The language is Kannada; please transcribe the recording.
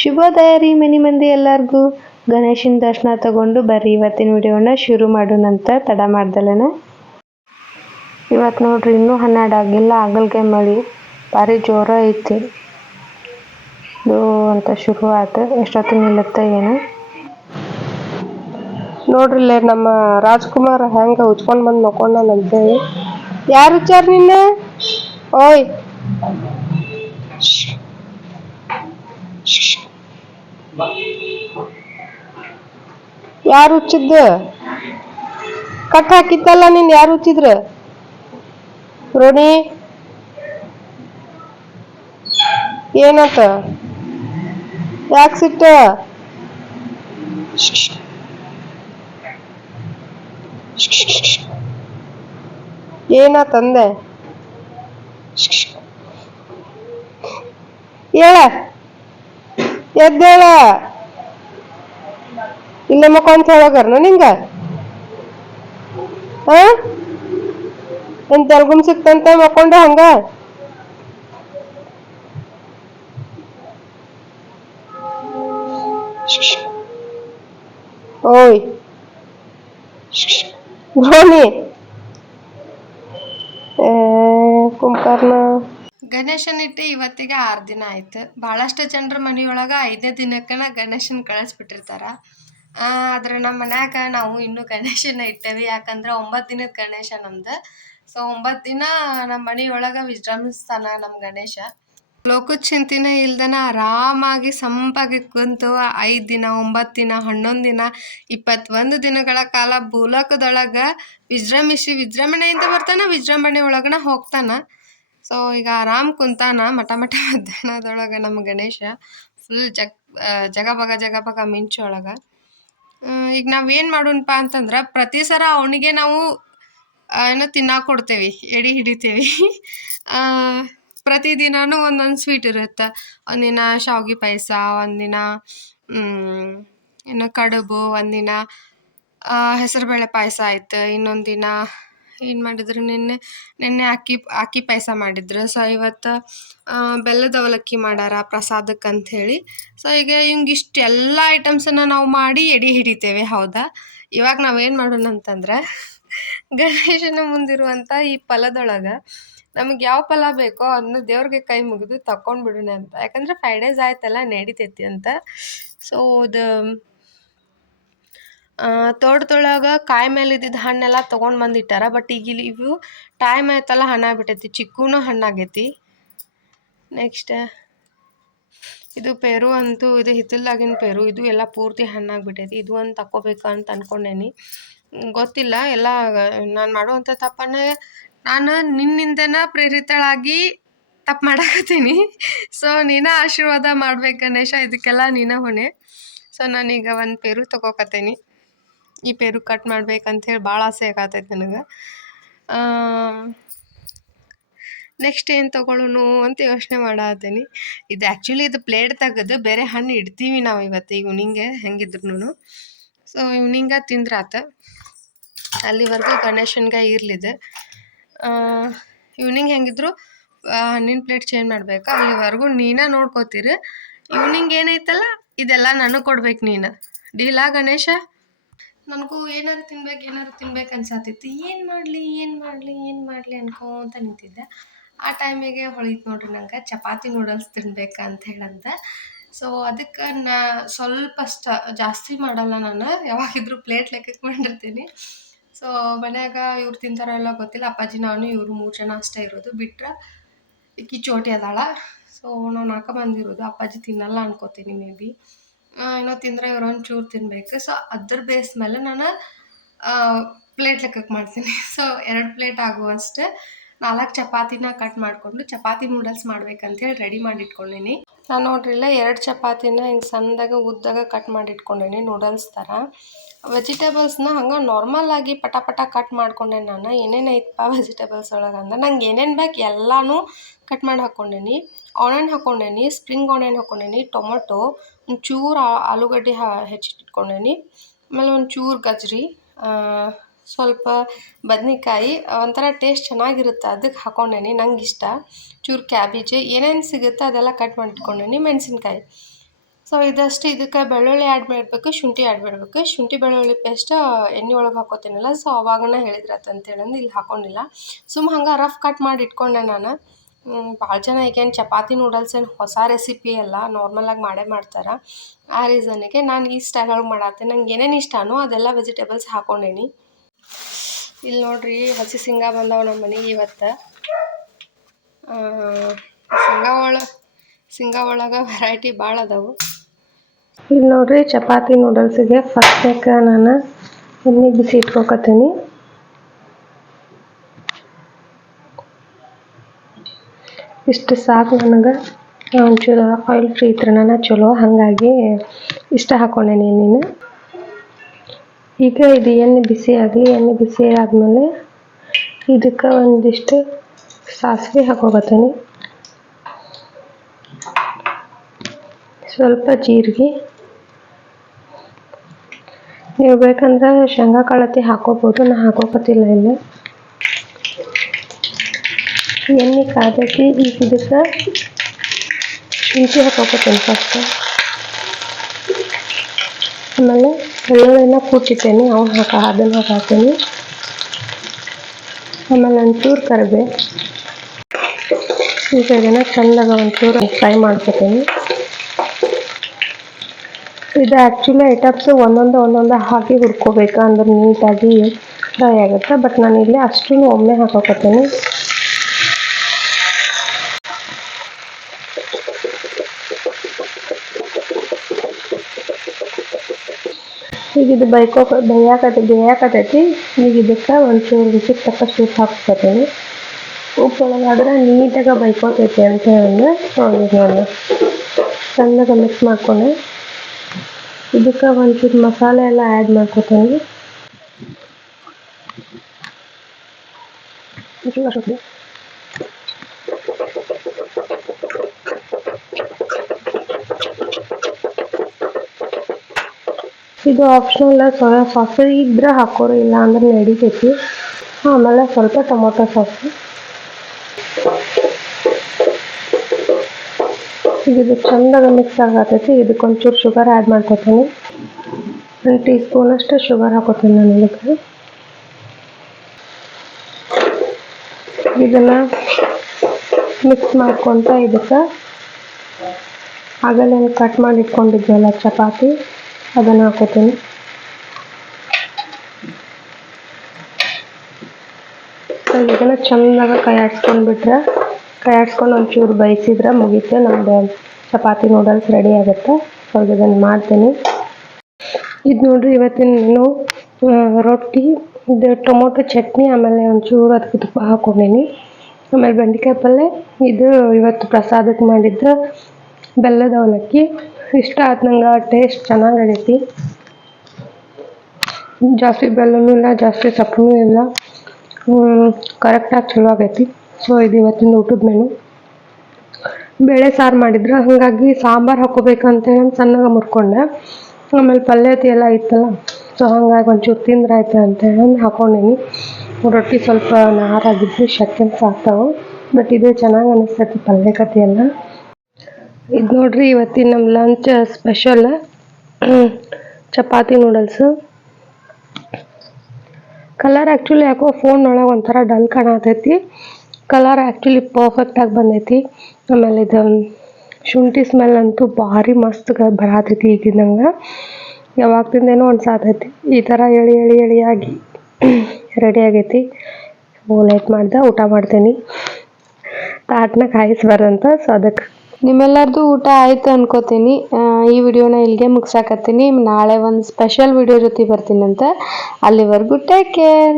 ಶುಭೋದಯ ರೀ ಮನಿ ಮಂದಿ ಎಲ್ಲರಿಗೂ. ಗಣೇಶನ ದರ್ಶನ ತಗೊಂಡು ಬರ್ರಿ. ಇವತ್ತಿನ ವಿಡಿಯೋನ ಶುರು ಮಾಡೋಣಂತ ತಡ ಮಾಡ್ದಲೇನ. ಇವತ್ತು ನೋಡ್ರಿ ಇನ್ನೂ ಹನ್ನೆರಡು ಆಗಿಲ್ಲ. ಆಗಲ್ಗೆ ಮಳಿ ಭಾರಿ ಜೋರ ಐತಿ. ಅಂತ ಶುರು ಆತು ಎಷ್ಟೊತ್ತು ನಿಲ್ಲುತ್ತ ಏನು? ನೋಡ್ರಿಲ್ಲೇ ನಮ್ಮ ರಾಜ್ಕುಮಾರ್ ಹೆಂಗೆ ಉಚ್ಕೊಂಡು ಬಂದು ನೋಕೊಂಡಂತೇಳಿ ಯಾರು ವಿಚಾರ ನಿನ್ನ? ಓಯ್ ಯಾರು ಹುಚ್ಚಿದ್ದ ಕಟ್ ಹಾಕಿದ್ದಲ್ಲ ನಿನ್ ಯಾರು ಹುಚ್ಚಿದ್ರ ರೋಣಿ? ಏನತ ಯಾಕೆ ಸಿಟ್ಟ? ಏನಾತಂದೆ ಹೇಳ. ಎದ್ದೇಳ. ಇಲ್ಲೇ ಮಕ್ಕೊಂತ ಹೇಳಗರ್ನ ನಿಂಗ? ಹಾ ಏನ್ ತೆಲ್ಗುಮ್ ಸಿಕ್ತಂತ ಮಕ್ಕೊಂಡೆ ಹಂಗ? ಓಯ್. ರೋಣಿ ಕುಂಕರ್ನ. ಗಣೇಶನ ಇಟ್ಟು ಇವತ್ತಿಗೆ ಆರು ದಿನ ಆಯ್ತು. ಭಾಳಷ್ಟು ಜನರ ಮನೆಯೊಳಗೆ ಐದೇ ದಿನಕ್ಕನ ಗಣೇಶನ ಕಳಿಸ್ಬಿಟ್ಟಿರ್ತಾರ. ಆದ್ರೆ ನಮ್ಮ ಮನ್ಯಾಗ ನಾವು ಇನ್ನೂ ಗಣೇಶನ ಇಟ್ಟೇವಿ. ಯಾಕಂದ್ರೆ ಒಂಬತ್ತು ದಿನದ ಗಣೇಶ ನಮ್ದು. ಸೊ ಒಂಬತ್ತು ದಿನ ನಮ್ಮ ಮನೆಯೊಳಗೆ ವಿಜೃಂಭಿಸ್ತಾನ ನಮ್ಮ ಗಣೇಶ. ಲೋಕದ ಚಿಂತಿನ ಇಲ್ದನ ಆರಾಮಾಗಿ ಸಂಪಾಗಿ ಕುಂತು ಐದು ದಿನ, ಒಂಬತ್ತು ದಿನ, ಹನ್ನೊಂದು ದಿನ, ಇಪ್ಪತ್ತೊಂದು ದಿನಗಳ ಕಾಲ ಭೂಲೋಕದೊಳಗೆ ವಿಜೃಂಭಿಸಿ ವಿಜೃಂಭಣೆಯಿಂದ ಬರ್ತಾನ ವಿಜೃಂಭಣೆ ಒಳಗನ ಹೋಗ್ತಾನ. ಸೊ ಈಗ ಆರಾಮ್ ಕುಂತಾನ ಮಠ ಮಠ ಮಧ್ಯಾಹ್ನದೊಳಗೆ ನಮ್ಮ ಗಣೇಶ ಫುಲ್ ಜಗ್ ಜಗಬಗ ಜಗಬಗ ಮಿಂಚೊಳಗ. ಈಗ ನಾವೇನು ಮಾಡೋಣಪ್ಪ ಅಂತಂದ್ರೆ ಪ್ರತಿ ಸರ ಅವನಿಗೆ ನಾವು ಏನೋ ತಿನ್ನ ಕೊಡ್ತೇವಿ ಎಡಿ ಹಿಡಿತೇವಿ. ಆ, ಪ್ರತಿದಿನಾನು ಒಂದೊಂದು ಸ್ವೀಟ್ ಇರುತ್ತೆ. ಒಂದಿನ ಶಾವಿಗೆ ಪಾಯಸ ಒಂದಿನ ಏನು ಕಡುಬು ಒಂದಿನ ಹೆಸರುಬೇಳೆ ಪಾಯಸ ಆಯ್ತು ಇನ್ನೊಂದಿನ ದಿನ ಏನು ಮಾಡಿದ್ರು? ನಿನ್ನೆ ನಿನ್ನೆ ಅಕ್ಕಿ ಅಕ್ಕಿ ಪಾಯಸ ಮಾಡಿದ್ರು. ಸೊ ಇವತ್ತು ಬೆಲ್ಲದ ಅವಲಕ್ಕಿ ಮಾಡಾರ ಪ್ರಸಾದಕ್ಕೆ ಹೇಳಿ ಸೊ ಈಗ ಹಿಂಗೆ ಎಲ್ಲ ಐಟಮ್ಸನ್ನು ನಾವು ಮಾಡಿ ಎಡಿ ಹಿಡಿತೇವೆ, ಹೌದಾ? ಇವಾಗ ನಾವೇನು ಮಾಡೋಣ ಅಂತಂದ್ರೆ, ಗಣೇಶನ ಮುಂದಿರುವಂಥ ಈ ಫಲದೊಳಗೆ ನಮಗೆ ಯಾವ ಫಲ ಬೇಕೋ ಅದನ್ನ ದೇವ್ರಿಗೆ ಕೈ ಮುಗಿದು ತಕೊಂಡ್ಬಿಡೋಣ ಅಂತ. ಯಾಕಂದ್ರೆ ಫೈವ್ ಡೇಸ್ ಆಯ್ತಲ್ಲ, ನಡಿತೈತಿ ಅಂತ. ಸೊ ಅದು ತೋಟದೊಳಗೆ ಕಾಯಿ ಮೇಲೆ ಇದ್ದಿದ್ದ ಹಣ್ಣೆಲ್ಲ ತೊಗೊಂಡು ಬಂದಿಟ್ಟಾರ ಬಟ್ ಈಗ ಇಲ್ಲಿ ಇವು ಟೈಮ್ ಆಯ್ತಲ್ಲ ಹಣ್ಣಾಗ್ಬಿಟ್ಟೈತಿ ಚಿಕ್ಕೂನು ಹಣ್ಣಾಗೈತಿ ನೆಕ್ಸ್ಟ್ ಇದು ಪೇರು ಅಂತೂ, ಇದು ಹಿತ್ತಲ್ದಾಗಿನ ಪೇರು, ಇದು ಎಲ್ಲ ಪೂರ್ತಿ ಹಣ್ಣಾಗ್ಬಿಟ್ಟೈತಿ ಇದು ಒಂದು ತಗೋಬೇಕು ಅಂತ ಅನ್ಕೊಂಡೇನಿ. ಗೊತ್ತಿಲ್ಲ, ಎಲ್ಲ ನಾನು ಮಾಡುವಂಥ ತಪ್ಪನ್ನ ನಾನು ನಿನ್ನಿಂದನ ಪ್ರೇರಿತಳಾಗಿ ತಪ್ಪು ಮಾಡಾಕತ್ತೀನಿ. ಸೊ ನೀನ ಆಶೀರ್ವಾದ ಮಾಡ್ಬೇಕು ಗಣೇಶ ಇದಕ್ಕೆಲ್ಲ ನೀನ ಹೊಣೆ. ಸೊ ನಾನೀಗ ಒಂದು ಪೇರು ತಗೋಕತ್ತೇನಿ ಈ ಪೇರು ಕಟ್ ಮಾಡ್ಬೇಕಂತ ಹೇಳಿ ಭಾಳ ಆಸೆ ಆಗತೈತೆ ನನಗೆ. ನೆಕ್ಸ್ಟ್ ಏನು ತಗೊಳ್ಳೋನು ಅಂತ ಯೋಚನೆ ಮಾಡತ್ತೀನಿ ಇದು ಆ್ಯಕ್ಚುಲಿ ಇದು ಪ್ಲೇಟ್ ತೆಗೆದು ಬೇರೆ ಹಣ್ಣು ಇಡ್ತೀವಿ ನಾವು ಇವತ್ತು ಈವ್ನಿಂಗೆ ಹೆಂಗಿದ್ರು ಸೊ ಈವ್ನಿಂಗ ತಿಂದ್ರಾತ. ಅಲ್ಲಿವರೆಗೂ ಗಣೇಶನ್ಗೆ ಇರ್ಲಿದೆ. ಇವ್ನಿಂಗ್ ಹೆಂಗಿದ್ರು ಹಣ್ಣಿನ ಪ್ಲೇಟ್ ಚೇಂಜ್ ಮಾಡ್ಬೇಕು? ಅಲ್ಲಿವರೆಗೂ ನೀನೇ ನೋಡ್ಕೋತೀರಿ. ಇವ್ನಿಂಗ್ ಏನೈತಲ್ಲ ಇದೆಲ್ಲ ನನಗೆ ಕೊಡ್ಬೇಕು ನೀನು. ಡೀಲಾ ಗಣೇಶ? ನನಗೂ ಏನಾರು ತಿನ್ಬೇಕು ಏನಾರು ತಿನ್ಬೇಕು ಅನ್ಸಾತಿತ್ತು. ಏನು ಮಾಡಲಿ ಏನು ಮಾಡಲಿ ಏನು ಮಾಡಲಿ ಅನ್ಕೋತ ನಿಂತಿದ್ದೆ. ಆ ಟೈಮಿಗೆ ಹೊಳಿತು ನೋಡ್ರಿ ನಂಗೆ ಚಪಾತಿ ನೂಡಲ್ಸ್ ತಿನ್ಬೇಕು ಅಂತ ಹೇಳಂತ ಸೊ ಅದಕ್ಕೆ ನಾ ಸ್ವಲ್ಪ ಜಾಸ್ತಿ ಮಾಡಲ್ಲ ನಾನು. ಯಾವಾಗಿದ್ರು ಪ್ಲೇಟ್ ಲೆಕ್ಕಕ್ಕೆ ಮಾಡಿರ್ತೀನಿ ಸೊ ಮನ್ಯಾಗ ಇವ್ರು ತಿಂತಾರೋ ಎಲ್ಲ ಗೊತ್ತಿಲ್ಲ. ಅಪ್ಪಾಜಿ, ನಾನು, ಇವರು ಮೂರು ಜನ ಅಷ್ಟೇ ಇರೋದು. ಬಿಟ್ರೆ ಇಕ್ಕಿ ಚೋಟಿ ಅದಾಳ. ಸೊ ನಾನು ನಾಲ್ಕು ಬಂದಿರೋದು. ಅಪ್ಪಾಜಿ ತಿನ್ನಲ್ಲ ಅನ್ಕೋತೀನಿ ಮೇ ಬಿ ಏನೋ ತಿಂದರೆ ಇವ್ರು ಒಂಚೂರು ತಿನ್ಬೇಕು. ಸೊ ಅದ್ರ ಬೇಸ್ ಮೇಲೆ ನಾನು ಪ್ಲೇಟ್ ಲೆಕ್ಕಕ್ಕೆ ಮಾಡ್ತೀನಿ. ಸೊ ಎರಡು ಪ್ಲೇಟ್ ಆಗುವಷ್ಟು ನಾಲ್ಕು ಚಪಾತಿನ ಕಟ್ ಮಾಡಿಕೊಂಡು, ಚಪಾತಿ ನೂಡಲ್ಸ್ ಮಾಡ್ಬೇಕಂತೇಳಿ ರೆಡಿ ಮಾಡಿ ಇಟ್ಕೊಂಡೀನಿ ನಾನು ನೋಡ್ರಿಲ್ಲ, ಎರಡು ಚಪಾತಿನ ಹಿಂಗೆ ಸಣ್ಣದಾಗ, ಉದ್ದಾಗ ಕಟ್ ಮಾಡಿ ಇಟ್ಕೊಂಡೀನಿ ನೂಡಲ್ಸ್ ಥರ ವೆಜಿಟೇಬಲ್ಸ್ನ ಹಂಗೆ ನಾರ್ಮಲ್ ಆಗಿ ಪಟ ಪಟ ಕಟ್ ಮಾಡ್ಕೊಂಡೆ ನಾನು. ಏನೇನು ಐತಪ್ಪ ವೆಜಿಟೇಬಲ್ಸ್ ಒಳಗೆ ಅಂದ್ರೆ, ನಂಗೆ ಏನೇನು ಬೇಕು ಎಲ್ಲನೂ ಕಟ್ ಮಾಡಿ ಹಾಕ್ಕೊಂಡೇನಿ ಆನಿಯನ್ ಹಾಕ್ಕೊಂಡೇನಿ ಸ್ಪ್ರಿಂಗ್ ಆನಿಯನ್ ಹಾಕ್ಕೊಂಡೇನಿ ಟೊಮೊಟೊ ಒಂಚೂರು ಆಲೂಗಡ್ಡೆ ಹೆಚ್ಚಿಟ್ಕೊಂಡೇನಿ. ಆಮೇಲೆ ಒಂಚೂರು ಗಜ್ರಿ ಆ, ಸ್ವಲ್ಪ ಬದ್ನೆಕಾಯಿ ಒಂಥರ ಟೇಸ್ಟ್ ಚೆನ್ನಾಗಿರುತ್ತೆ ಅದಕ್ಕೆ ಹಾಕೊಂಡೇನಿ ನಂಗೆ ಇಷ್ಟ ಚೂರು ಕ್ಯಾಬೇಜ್ ಏನೇನು ಸಿಗುತ್ತೆ ಅದೆಲ್ಲ ಕಟ್ ಮಾಡಿಟ್ಕೊಂಡೇನಿ ಮೆಣಸಿನ್ಕಾಯಿ. ಸೊ ಇದಷ್ಟು ಇದಕ್ಕೆ ಬೆಳ್ಳುಳ್ಳಿ ಆ್ಯಡ್ ಮಾಡಬೇಕು ಶುಂಠಿ ಆ್ಯಡ್ ಮಾಡಬೇಕು. ಶುಂಠಿ ಬೆಳ್ಳುಳ್ಳಿ ಪೇಸ್ಟ್ ಎಣ್ಣೆ ಒಳಗೆ ಹಾಕೋತೀನಲ್ಲ ಸೊ ಅವಾಗನ ಹೇಳಿದ್ರತ್ತ ಅಂತೇಳಂದು ಇಲ್ಲಿ ಹಾಕೊಂಡಿಲ್ಲ. ಸುಮ್ಮ ಹಂಗೆ ರಫ್ ಕಟ್ ಮಾಡಿ ಇಟ್ಕೊಂಡೆ ನಾನು. ಭಾಳ ಜನ ಈಗೇನು ಚಪಾತಿ ನೂಡಲ್ಸ್ ಏನು ಹೊಸ ರೆಸಿಪಿ ಅಲ್ಲ ನಾರ್ಮಲಾಗಿ ಮಾಡೇ ಮಾಡ್ತಾರೆ. ಆ ರೀಸನ್ನಿಗೆ ನಾನು ಈ ಸ್ಟೈಲ್ ಒಳಗೆ ಮಾಡತ್ತೆ ನಂಗೆ ಏನೇನು ಇಷ್ಟನೋ ಅದೆಲ್ಲ ವೆಜಿಟೇಬಲ್ಸ್ ಹಾಕೊಂಡೇನಿ. ಇಲ್ಲಿ ನೋಡ್ರಿ, ಹಸಿ ಶೇಂಗಾ ಬಂದವ ನಮ್ಮ ಮನೆಗೆ ಇವತ್ತು. ಶೇಂಗಾ ಒಳ, ಶೇಂಗಾ ಒಳಗೆ ವೆರೈಟಿ ಭಾಳ ಅದಾವು. ಇಲ್ಲಿ ನೋಡ್ರಿ, ಚಪಾತಿ ನೂಡಲ್ಸಿಗೆ ಫಸ್ಟ್ನೇಕ ನಾನು ಎಣ್ಣೆ ಬಿಸಿ ಇಟ್ಕೊಕತ್ತೀನಿ. ಇಷ್ಟು ಸಾಕು ನನಗೆ. ಒಂಚೂರು ಆಯಿಲ್ ಫ್ರೀ ಇದ್ರೆ ನಾನು ಚಲೋ, ಹಾಗಾಗಿ ಇಷ್ಟ ಹಾಕೊಂಡೇನಿ ನೀನು ಈಗ ಇದು ಎಣ್ಣೆ ಬಿಸಿ ಆಗಲಿ ಎಣ್ಣೆ ಬಿಸಿ ಆದಮೇಲೆ ಇದಕ್ಕೆ ಒಂದಿಷ್ಟು ಸಾಸಿವೆ ಹಾಕೋಕತ್ತೀನಿ ಸ್ವಲ್ಪ ಜೀರಿಗೆ. ನೀವು ಬೇಕಂದ್ರೆ ಶೇಂಗಾ ಕಾಳತಿ ಹಾಕೋಬೋದು, ನಾ ಹಾಕೋಕತ್ತಿಲ್ಲ ಇಲ್ಲಿ. ಎಣ್ಣೆ ಕಾದೈತಿ ಈಗ ಇದಕ್ಕೆ ಶುಂಠಿ ಹಾಕೋಕತ್ತೀನಿ ಫಸ್ಟ್ ಆಮೇಲೆ ಬೆಳ್ಳುಳ್ಳಿನ ಕೂಚಿಟ್ಟೇನಿ ಅವ್ನು ಹಾಕ, ಅದನ್ನು ಹಾಕಾತೀನಿ. ಆಮೇಲೆ ಒಂಚೂರು ಕರಿಬೇ. ಈಗ ಇದನ್ನು ಚೆಂದಾಗ ಒಂಚೂರು ಫ್ರೈ ಮಾಡ್ಕೊತೀನಿ. ಇದು ಆ್ಯಕ್ಚುಲಿ ಐಟಮ್ಸ್ ಒಂದೊಂದು ಒಂದೊಂದು ಹಾಕಿ ಹುರ್ಕೋಬೇಕು, ಅಂದ್ರೆ ನೀಟಾಗಿ ಫ್ರೈ ಆಗುತ್ತೆ. ಬಟ್ ನಾನು ಇಲ್ಲಿ ಅಷ್ಟು ಒಮ್ಮೆ ಹಾಕೋಕತ್ತೀನಿ. ಈಗ ಇದು ಬೈಕೋ ಬೈಯಾಕತ್ತೆ ಬೇಯಾಕತೈತಿ. ಈಗ ಇದಕ್ಕೆ ಒಂಚೂರು ರುಚಿಗೆ ತಕ್ಕ ಸೂಪ್ ಹಾಕ್ಕೊತೀನಿ ಉಪ್ಪು ಒಳಗಾದ್ರೆ ನೀಟಾಗಿ ಬೈಕೋತೈತಿ ಅಂತ ಹೇಳಿ ನಾನು ಚೆಂದಾಗ ಮಿಕ್ಸ್ ಮಾಡ್ಕೊಂಡೆ. ಇದಕ್ಕೆ ಒಂಚೂರು ಮಸಾಲೆ ಎಲ್ಲ ಆ್ಯಡ್ ಮಾಡ್ಕೊತೀನಿ. ಇದು ಆಪ್ಷನಲ್ ಸೋಯಾ ಇದ್ರೆ ಹಾಕೋರು ಇಲ್ಲ ಅಂದ್ರೆ ನಡಿತೈತಿ. ಆಮೇಲೆ ಸ್ವಲ್ಪ ಟೊಮೊಟೊ ಸಾಸ್. ಇದು ಚಂದಾಗ ಮಿಕ್ಸ್ ಆಗತೈತಿ ಇದಕ್ಕೆ ಒಂಚೂರು ಶುಗರ್ ಆ್ಯಡ್ ಮಾಡ್ಕೊತೀನಿ. ಒಂದು ಟೀ ಸ್ಪೂನಷ್ಟು ಶುಗರ್ ಹಾಕೋತೀನಿ ನಾನು ಇದಕ್ಕೆ. ಇದನ್ನು ಮಿಕ್ಸ್ ಮಾಡ್ಕೊತ ಇದಕ್ಕೆ. ಆಗಲೇ ಕಟ್ ಮಾಡಿ ಇಟ್ಕೊಂಡಿದ್ವಲ್ಲ, ಚಪಾತಿ. ಅದನ್ನು ಹಾಕೋತೀನಿ. ಇದನ್ನ ಚೆಂದಾಗ ಕೈ ಆಡಿಸ್ಕೊಂಡ್ಬಿಟ್ರೆ, ಕೈ ಆಡ್ಸ್ಕೊಂಡು ಒಂಚೂರು ಬೇಯಿಸಿದ್ರೆ ಮುಗಿತೆ. ನಮ್ದು ಚಪಾತಿ ನೂಡಲ್ಸ್ ರೆಡಿ ಆಗುತ್ತೆ. ಸೊ ಇದನ್ನ ಮಾಡ್ತೀನಿ. ಇದು ನೋಡ್ರಿ, ಇವತ್ತಿನ ರೊಟ್ಟಿ, ಇದು ಟೊಮೊಟೊ ಚಟ್ನಿ, ಆಮೇಲೆ ಒಂಚೂರು ಅದಕ್ಕೆ ತುಪ್ಪ ಹಾಕೊಂಡೀನಿ. ಆಮೇಲೆ ಬೆಂಡೆಕಾಯಿ ಪಲ್ಯ ಇದು ಇವತ್ತು ಪ್ರಸಾದಕ್ಕೆ ಮಾಡಿದ್ದು ಬೆಲ್ಲದ ಅವಲಕ್ಕಿ. ಇಷ್ಟ ಆಯ್ತು ನಂಗೆ ಟೇಸ್ಟ್ ಚೆನ್ನಾಗೈತಿ ಜಾಸ್ತಿ ಬೆಲ್ಲನೂ ಇಲ್ಲ, ಜಾಸ್ತಿ ಸಪ್ಪನೂ ಇಲ್ಲ. ಕರೆಕ್ಟಾಗಿ ಚಲೋ ಆಗೈತಿ. ಸೊ ಇದು ಇವತ್ತಿನ ಊಟದ ಮೆನು ಬೇಳೆ ಸಾರು ಮಾಡಿದ್ರು, ಹಾಗಾಗಿ ಸಾಂಬಾರು ಹಾಕೋಬೇಕಂತೇಳಿ ಸಣ್ಣಗೆ ಮುರ್ಕೊಂಡೆ. ಆಮೇಲೆ ಪಲ್ಯತಿ ಎಲ್ಲ ಇತ್ತಲ್ಲ ಸೊ ಹಾಗಾಗಿ ಒಂಚೂರು ತಿಂದ್ರೆ ಆಯ್ತು ಅಂತೇಳಿ ಹಾಕೊಂಡೀನಿ. ರೊಟ್ಟಿ ಸ್ವಲ್ಪ ನಾರಾಗಿದ್ದು ಶಕ್ಕೆ ಸಾಕ್ತಾವೆ ಬಟ್ ಇದು ಚೆನ್ನಾಗಿ ಅನಿಸ್ತೈತಿ ಪಲ್ಯ ಕತಿ ಎಲ್ಲ ಇದು ನೋಡ್ರಿ ಇವತ್ತಿನ ನಮ್ಮ lunch special chapati noodles colour actually ಯಾಕೋ ಫೋನ್ ಒಳಗೆ ಒಂಥರ ಡಲ್ ಕಾಣತೈತಿ. ಕಲರ್ ಆ್ಯಕ್ಚುಲಿ ಪರ್ಫೆಕ್ಟಾಗಿ ಬಂದೈತಿ. ಆಮೇಲೆ ಇದು, ಶುಂಠಿ ಸ್ಮೆಲ್ ಅಂತೂ ಭಾರಿ ಮಸ್ತ್ ಬರತೈತಿ ಈಗ ನಂಗೆ ಯಾವಾಗ ತಿಂದೇನೋ ಅನ್ಸಾತೈತಿ ಈ ಥರ ಎಳಿ ಎಳಿ, ಎಳಿಯಾಗಿ ರೆಡಿ ಆಗೈತಿ. ಲೇಟ್ ಮಾಡ್ದೆ, ಊಟ ಮಾಡ್ತೀನಿ. ತಾಟ್ನ ಕಾಯಿಸ್ಬಾರ್ದಂತ ಸೊ ಅದಕ್ಕೆ ನಿಮ್ಮೆಲ್ಲರದು ಊಟ ಆಯಿತು ಅನ್ಕೋತೀನಿ. ಈ ವಿಡಿಯೋನ ಇಲ್ಲಿಗೆ ಮುಗಿಸಾಕತ್ತೀನಿ. ನಾಳೆ ಒಂದು ಸ್ಪೆಷಲ್ ವಿಡಿಯೋ ಜೊತೆ ಬರ್ತೀನಂತ. ಅಲ್ಲಿವರೆಗೂ ಟೇಕ್ ಕೇರ್